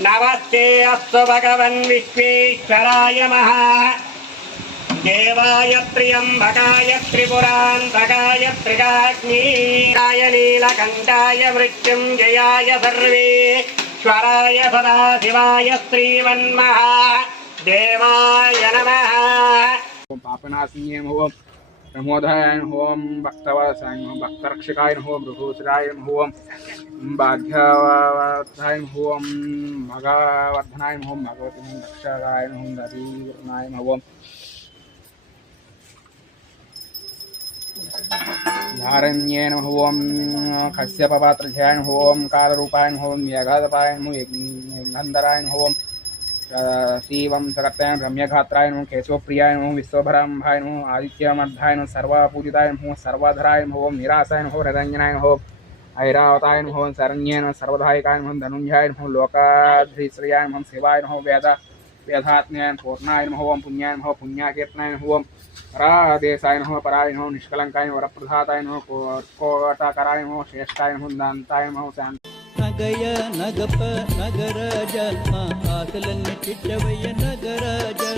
నమస్తే అస్సు భగవన్ విశ్వేశ్వరాయ మహా. దేవాయ త్రియంబకాయ త్రిపురాంతకాయ త్రికాగ్నికాయ నీలకంఠాయ మృత్యుంజయాయ సర్వేశ్వరాయ సదాశివాయ శ్రీమన్మహా దేవాయ నమః ఓం పాపనాశిన్యే ఓం ప్రమోదాయ ఓం భక్తవాసాయ ఓం భక్తరక్షకాయ ఓం మృగోసురాయ ఓం భాగ్యవాయ ఓం భగవర్ధనాయ ఓం భగవతి రక్షకాయ ఓం దదీర్ణాయ ఓం धारण्ये होम ॐ होम नमः होम कालरूपाय नमः होम मेघाधपाय नमः गन्धराय नमः ॐ शिवं सकर्ताय रम्यघात्राय नमः केशवप्रियाय नमः विश्वभराम्भाय नमः आदित्यमर्धाय नमः होम नमः होम नमः होम निराशाय नमः रजञ्जनाय नमः होम नमः ॐ शरण्ये होम वेद, वेदात्म्याय पूर्णायन होम पुण्यायन हो नमः होम राधेशाय नमः पराय नमः निष्कलंकाय वरप्रदाताय नमः कोटाकराय नमः श्रेष्ठाय नमः दान्ताय नमः शान्त। नगय नगप नगरज आसलन चिट्टवय नगरज।